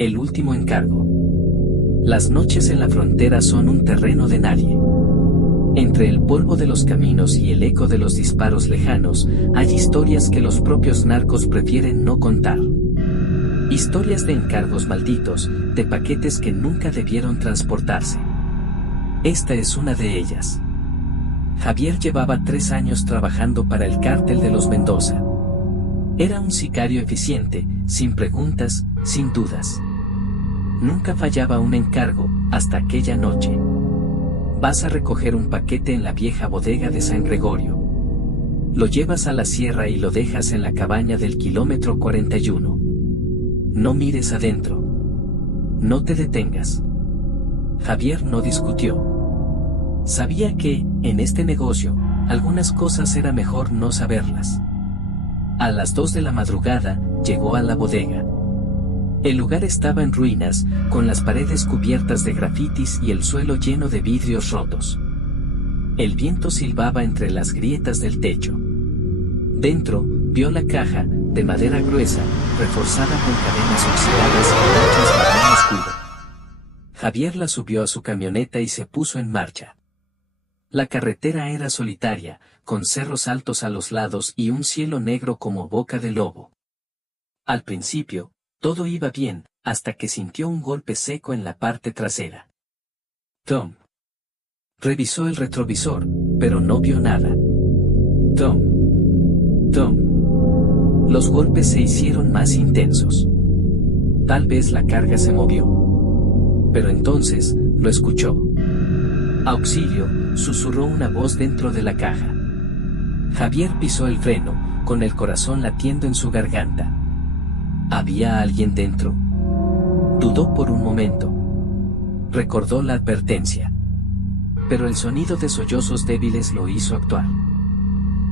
El último encargo. Las noches en la frontera son un terreno de nadie. Entre el polvo de los caminos y el eco de los disparos lejanos, hay historias que los propios narcos prefieren no contar. Historias de encargos malditos, de paquetes que nunca debieron transportarse. Esta es una de ellas. Javier llevaba 3 años trabajando para el cártel de los Mendoza. Era un sicario eficiente, sin preguntas, sin dudas. Nunca fallaba un encargo, hasta aquella noche. Vas a recoger un paquete en la vieja bodega de San Gregorio. Lo llevas a la sierra y lo dejas en la cabaña del kilómetro 41. No mires adentro. No te detengas. Javier no discutió. Sabía que, en este negocio, algunas cosas era mejor no saberlas. A las 2 de la madrugada, llegó a la bodega. El lugar estaba en ruinas, con las paredes cubiertas de grafitis y el suelo lleno de vidrios rotos. El viento silbaba entre las grietas del techo. Dentro, vio la caja, de madera gruesa, reforzada con cadenas oxidadas y manchas marrón oscuro. Javier la subió a su camioneta y se puso en marcha. La carretera era solitaria, con cerros altos a los lados y un cielo negro como boca de lobo. Al principio, todo iba bien, hasta que sintió un golpe seco en la parte trasera. Tom. Revisó el retrovisor, pero no vio nada. Tom. Los golpes se hicieron más intensos. Tal vez la carga se movió. Pero entonces, lo escuchó. Auxilio, susurró una voz dentro de la caja. Javier pisó el freno, con el corazón latiendo en su garganta. ¿Había alguien dentro? Dudó por un momento. Recordó la advertencia. Pero el sonido de sollozos débiles lo hizo actuar.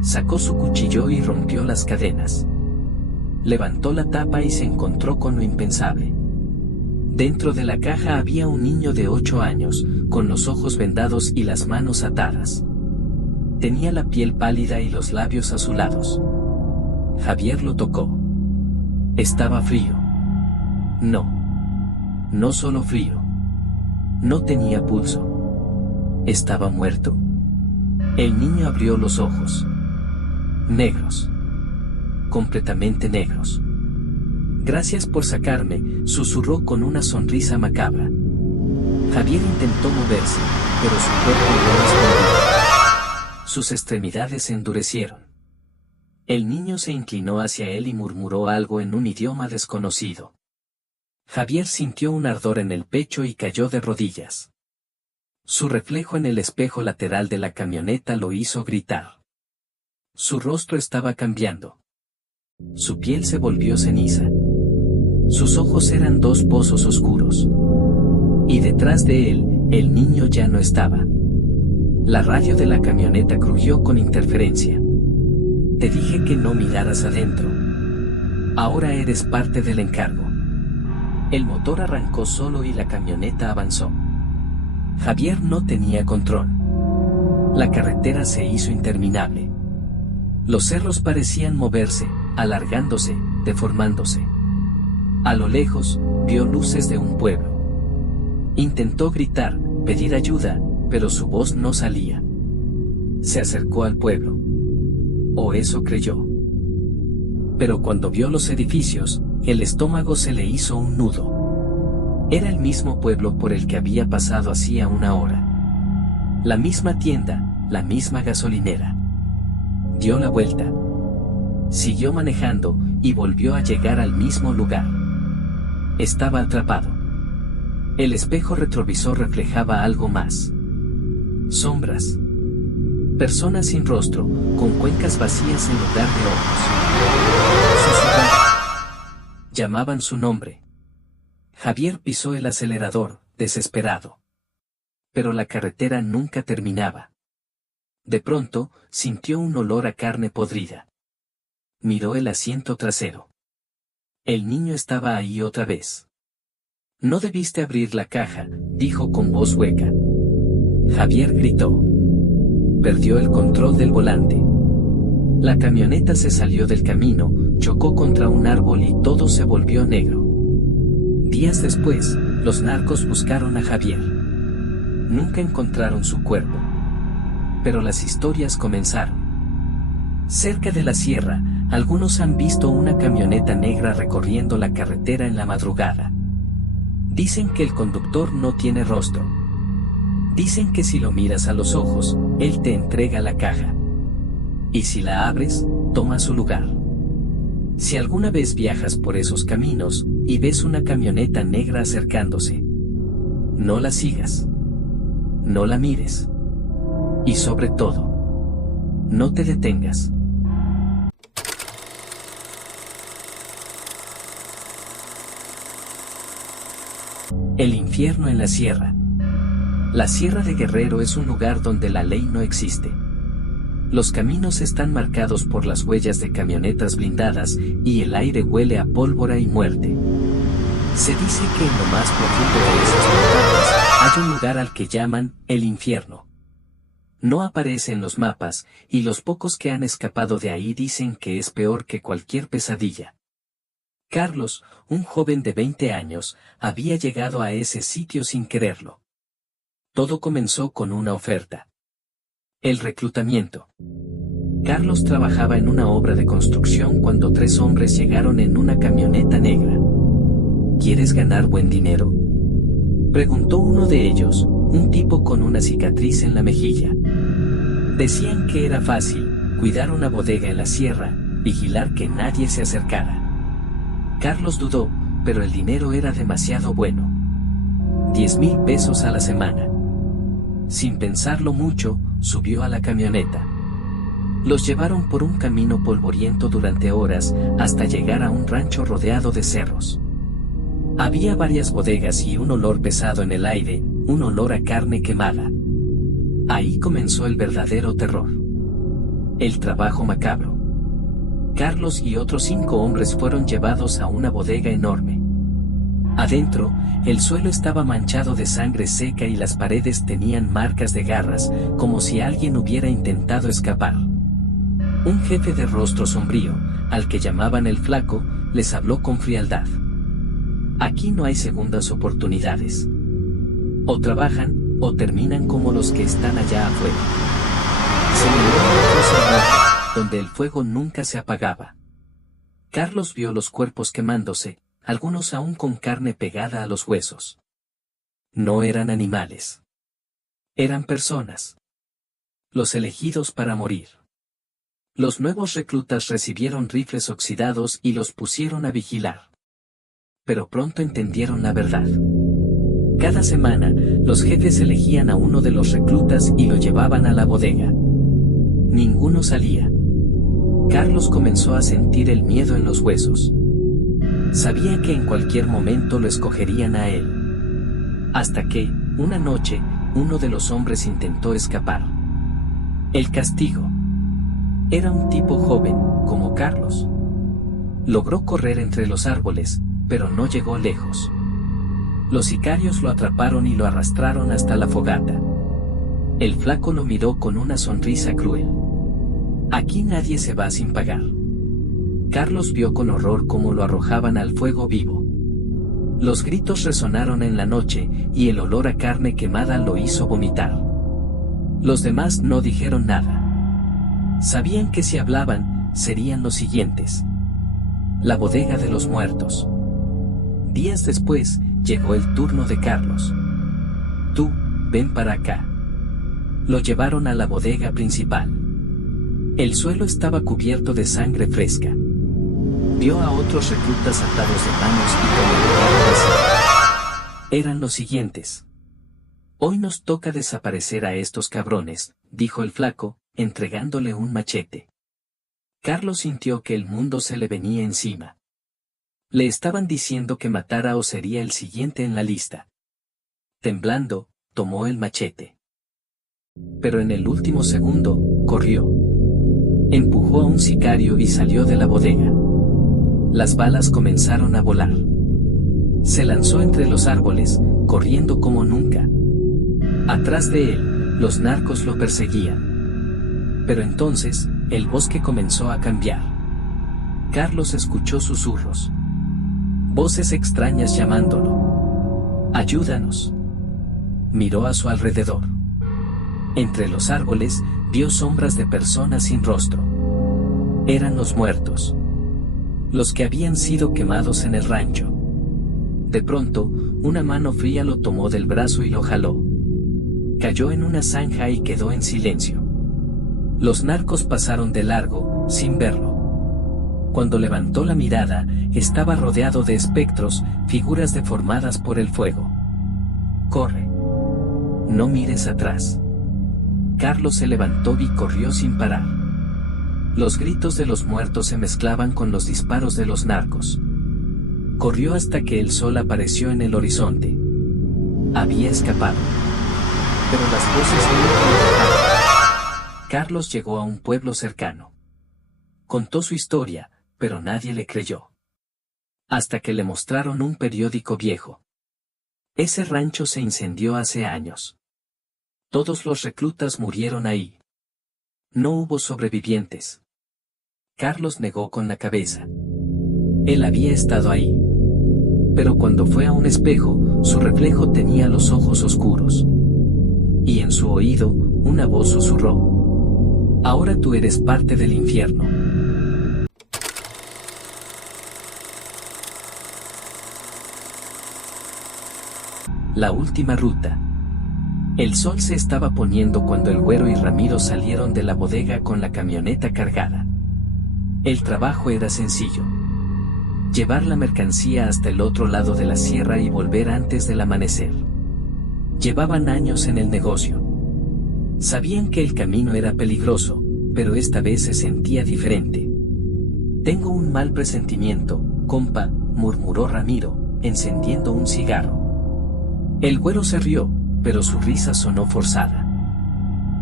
Sacó su cuchillo y rompió las cadenas. Levantó la tapa y se encontró con lo impensable. Dentro de la caja había un niño de 8 años, con los ojos vendados y las manos atadas. Tenía la piel pálida y los labios azulados. Javier lo tocó. Estaba frío. No solo frío. No tenía pulso. ¿Estaba muerto? El niño abrió los ojos. Negros. Completamente negros. Gracias por sacarme, susurró con una sonrisa macabra. Javier intentó moverse, pero su cuerpo no respondía. Sus extremidades se endurecieron. El niño se inclinó hacia él y murmuró algo en un idioma desconocido. Javier sintió un ardor en el pecho y cayó de rodillas. Su reflejo en el espejo lateral de la camioneta lo hizo gritar. Su rostro estaba cambiando. Su piel se volvió ceniza. Sus ojos eran 2 pozos oscuros. Y detrás de él, el niño ya no estaba. La radio de la camioneta crujió con interferencia. Te dije que no miraras adentro. Ahora eres parte del encargo. El motor arrancó solo y la camioneta avanzó. Javier no tenía control. La carretera se hizo interminable. Los cerros parecían moverse, alargándose, deformándose. A lo lejos, vio luces de un pueblo. Intentó gritar, pedir ayuda, pero su voz no salía. Se acercó al pueblo. O eso creyó. Pero cuando vio los edificios, el estómago se le hizo un nudo. Era el mismo pueblo por el que había pasado hacía 1 hora. La misma tienda, la misma gasolinera. Dio la vuelta. Siguió manejando, y volvió a llegar al mismo lugar. Estaba atrapado. El espejo retrovisor reflejaba algo más. Sombras. Personas sin rostro, con cuencas vacías en lugar de ojos. Susurraban. Llamaban su nombre. Javier pisó el acelerador, desesperado. Pero la carretera nunca terminaba. De pronto, sintió un olor a carne podrida. Miró el asiento trasero. El niño estaba ahí otra vez. No debiste abrir la caja, dijo con voz hueca. Javier gritó. Perdió el control del volante. La camioneta se salió del camino, chocó contra un árbol y todo se volvió negro. Días después, los narcos buscaron a Javier. Nunca encontraron su cuerpo. Pero las historias comenzaron. Cerca de la sierra, algunos han visto una camioneta negra recorriendo la carretera en la madrugada. Dicen que el conductor no tiene rostro. Dicen que si lo miras a los ojos, él te entrega la caja. Y si la abres, toma su lugar. Si alguna vez viajas por esos caminos y ves una camioneta negra acercándose, no la sigas. No la mires. Y sobre todo, no te detengas. El infierno en la sierra. La Sierra de Guerrero es un lugar donde la ley no existe. Los caminos están marcados por las huellas de camionetas blindadas y el aire huele a pólvora y muerte. Se dice que en lo más profundo de esas montañas hay un lugar al que llaman el infierno. No aparece en los mapas, y los pocos que han escapado de ahí dicen que es peor que cualquier pesadilla. Carlos, un joven de 20 años, había llegado a ese sitio sin quererlo. Todo comenzó con una oferta. El reclutamiento. Carlos trabajaba en una obra de construcción cuando 3 hombres llegaron en una camioneta negra. ¿Quieres ganar buen dinero?, preguntó uno de ellos, un tipo con una cicatriz en la mejilla. Decían que era fácil, cuidar una bodega en la sierra, vigilar que nadie se acercara. Carlos dudó, pero el dinero era demasiado bueno. 10,000 pesos a la semana. Sin pensarlo mucho, subió a la camioneta. Los llevaron por un camino polvoriento durante horas, hasta llegar a un rancho rodeado de cerros. Había varias bodegas y un olor pesado en el aire, un olor a carne quemada. Ahí comenzó el verdadero terror. El trabajo macabro. Carlos y otros 5 hombres fueron llevados a una bodega enorme. Adentro, el suelo estaba manchado de sangre seca y las paredes tenían marcas de garras, como si alguien hubiera intentado escapar. Un jefe de rostro sombrío, al que llamaban el Flaco, les habló con frialdad. Aquí no hay segundas oportunidades. O trabajan, o terminan como los que están allá afuera. Se miró una cosa roja, donde el fuego nunca se apagaba. Carlos vio los cuerpos quemándose, algunos aún con carne pegada a los huesos. No eran animales. Eran personas. Los elegidos para morir. Los nuevos reclutas recibieron rifles oxidados y los pusieron a vigilar. Pero pronto entendieron la verdad. Cada semana, los jefes elegían a uno de los reclutas y lo llevaban a la bodega. Ninguno salía. Carlos comenzó a sentir el miedo en los huesos. Sabía que en cualquier momento lo escogerían a él. Hasta que, una noche, uno de los hombres intentó escapar. El castigo. Era un tipo joven, como Carlos. Logró correr entre los árboles, pero no llegó lejos. Los sicarios lo atraparon y lo arrastraron hasta la fogata. El Flaco lo miró con una sonrisa cruel. Aquí nadie se va sin pagar. Carlos vio con horror cómo lo arrojaban al fuego vivo. Los gritos resonaron en la noche, y el olor a carne quemada lo hizo vomitar. Los demás no dijeron nada. Sabían que si hablaban, serían los siguientes. La bodega de los muertos. Días después, llegó el turno de Carlos. Tú, ven para acá. Lo llevaron a la bodega principal. El suelo estaba cubierto de sangre fresca. Vio a otros reclutas atados de manos y con el brazo vacío. Eran los siguientes. Hoy nos toca desaparecer a estos cabrones, dijo el Flaco, entregándole un machete. Carlos sintió que el mundo se le venía encima. Le estaban diciendo que matara o sería el siguiente en la lista. Temblando, tomó el machete. Pero en el último segundo, corrió. Empujó a un sicario y salió de la bodega. Las balas comenzaron a volar. Se lanzó entre los árboles, corriendo como nunca. Atrás de él, los narcos lo perseguían. Pero entonces, el bosque comenzó a cambiar. Carlos escuchó susurros. Voces extrañas llamándolo. ¡Ayúdanos! Miró a su alrededor. Entre los árboles, vio sombras de personas sin rostro. Eran los muertos. Los que habían sido quemados en el rancho. De pronto, una mano fría lo tomó del brazo y lo jaló. Cayó en una zanja y quedó en silencio. Los narcos pasaron de largo, sin verlo. Cuando levantó la mirada, estaba rodeado de espectros, figuras deformadas por el fuego. ¡Corre! No mires atrás. Carlos se levantó y corrió sin parar. Los gritos de los muertos se mezclaban con los disparos de los narcos. Corrió hasta que el sol apareció en el horizonte. Había escapado. Pero las voces no lo dejaron. Carlos llegó a un pueblo cercano. Contó su historia, pero nadie le creyó. Hasta que le mostraron un periódico viejo. Ese rancho se incendió hace años. Todos los reclutas murieron ahí. No hubo sobrevivientes. Carlos negó con la cabeza. Él había estado ahí. Pero cuando fue a un espejo, su reflejo tenía los ojos oscuros. Y en su oído, una voz susurró: ahora tú eres parte del infierno. La última ruta. El sol se estaba poniendo cuando el Güero y Ramiro salieron de la bodega con la camioneta cargada. El trabajo era sencillo: llevar la mercancía hasta el otro lado de la sierra y volver antes del amanecer. Llevaban años en el negocio. Sabían que el camino era peligroso, pero esta vez se sentía diferente. Tengo un mal presentimiento, compa, murmuró Ramiro, encendiendo un cigarro. El Güero se rió, pero su risa sonó forzada.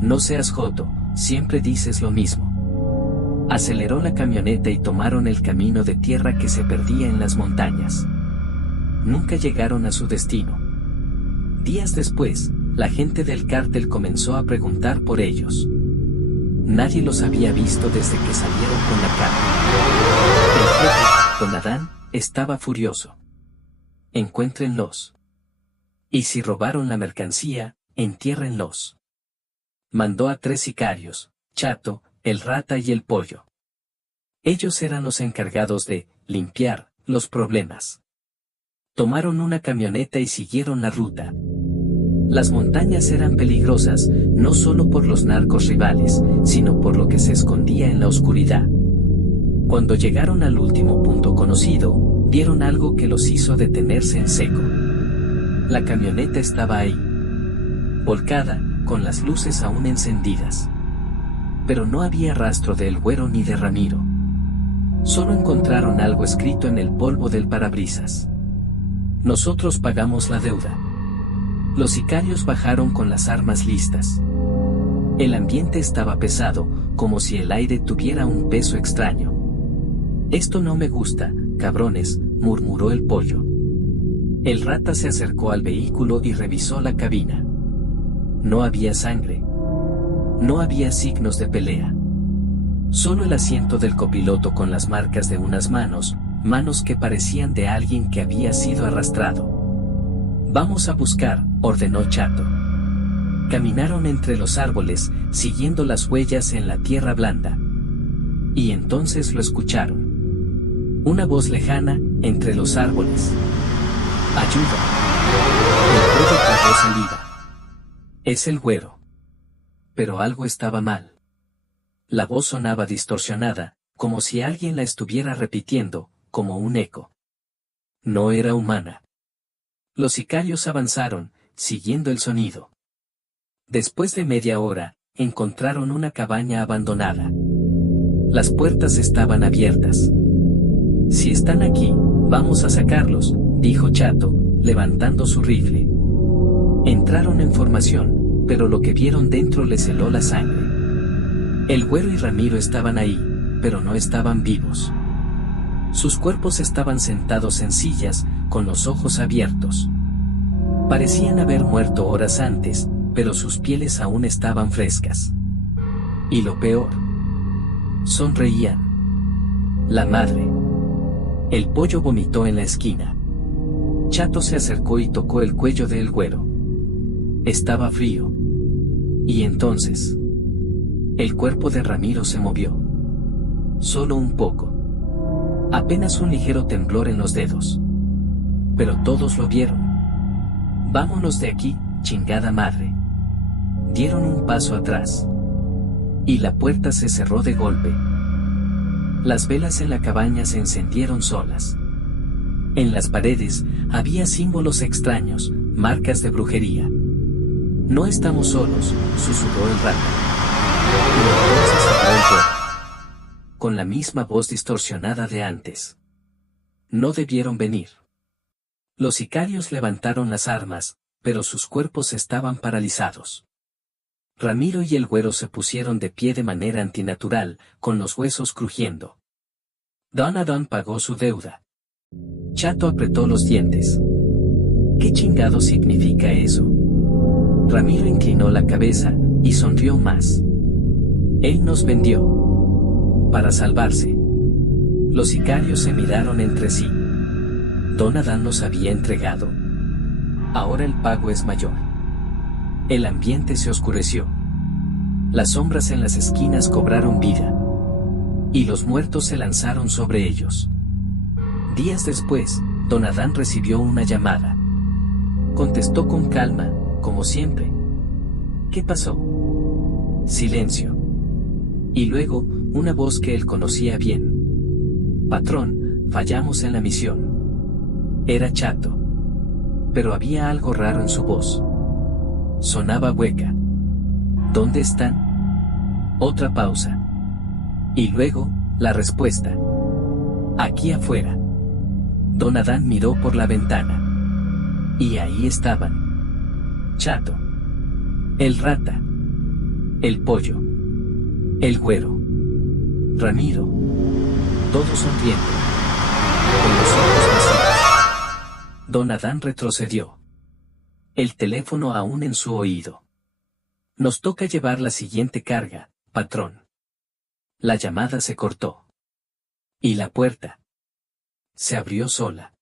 No seas joto, siempre dices lo mismo. Aceleró la camioneta y tomaron el camino de tierra que se perdía en las montañas. Nunca llegaron a su destino. Días después, la gente del cártel comenzó a preguntar por ellos. Nadie los había visto desde que salieron con la carga. El jefe, don Adán, estaba furioso. Encuéntrenlos. Y si robaron la mercancía, entiérrenlos. Mandó a 3 sicarios, Chato, el Rata y el Pollo. Ellos eran los encargados de limpiar los problemas. Tomaron una camioneta y siguieron la ruta. Las montañas eran peligrosas, no solo por los narcos rivales, sino por lo que se escondía en la oscuridad. Cuando llegaron al último punto conocido, vieron algo que los hizo detenerse en seco. La camioneta estaba ahí, volcada, con las luces aún encendidas. Pero no había rastro del Güero ni de Ramiro. Solo encontraron algo escrito en el polvo del parabrisas. Nosotros pagamos la deuda. Los sicarios bajaron con las armas listas. El ambiente estaba pesado, como si el aire tuviera un peso extraño. Esto no me gusta, cabrones, murmuró el Pollo. El Rata se acercó al vehículo y revisó la cabina. No había sangre. No había signos de pelea. Solo el asiento del copiloto con las marcas de unas manos que parecían de alguien que había sido arrastrado. Vamos a buscar, ordenó Chato. Caminaron entre los árboles, siguiendo las huellas en la tierra blanda. Y entonces lo escucharon. Una voz lejana, entre los árboles. ¡Ayuda! El Güero tragó saliva. Es el Güero. Pero algo estaba mal. La voz sonaba distorsionada, como si alguien la estuviera repitiendo, como un eco. No era humana. Los sicarios avanzaron, siguiendo el sonido. Después de media hora, encontraron una cabaña abandonada. Las puertas estaban abiertas. Si están aquí, vamos a sacarlos, dijo Chato, levantando su rifle. Entraron en formación, pero lo que vieron dentro les heló la sangre. El Güero y Ramiro estaban ahí, pero no estaban vivos. Sus cuerpos estaban sentados en sillas, con los ojos abiertos. Parecían haber muerto horas antes, pero sus pieles aún estaban frescas. Y lo peor, sonreían. La madre, El pollo vomitó en la esquina. Chato se acercó y tocó el cuello del güero. Estaba frío. Y entonces, el cuerpo de Ramiro se movió. Solo un poco. Apenas un ligero temblor en los dedos. Pero todos lo vieron. Vámonos de aquí, chingada madre. Dieron un paso atrás. Y la puerta se cerró de golpe. Las velas en la cabaña se encendieron solas. En las paredes había símbolos extraños, marcas de brujería. No estamos solos, susurró el rata. Y entonces habló el güero, con la misma voz distorsionada de antes. No debieron venir. Los sicarios levantaron las armas, pero sus cuerpos estaban paralizados. Ramiro y el güero se pusieron de pie de manera antinatural, con los huesos crujiendo. Don Adán pagó su deuda. Chato apretó los dientes. ¿Qué chingado significa eso? Ramiro inclinó la cabeza, y sonrió más. Él nos vendió. Para salvarse. Los sicarios se miraron entre sí. Don Adán nos había entregado. Ahora el pago es mayor. El ambiente se oscureció. Las sombras en las esquinas cobraron vida. Y los muertos se lanzaron sobre ellos. Días después, Don Adán recibió una llamada. Contestó con calma, como siempre. ¿Qué pasó? Silencio. Y luego, una voz que él conocía bien. Patrón, fallamos en la misión. Era Chato. Pero había algo raro en su voz. Sonaba hueca. ¿Dónde están? Otra pausa. Y luego, la respuesta. Aquí afuera. Don Adán miró por la ventana. Y ahí estaban. Chato. El rata. El pollo. El güero. Ramiro. Todos sonriendo. Con los ojos vacíos. Don Adán retrocedió. El teléfono aún en su oído. Nos toca llevar la siguiente carga, patrón. La llamada se cortó. Y la puerta se abrió sola.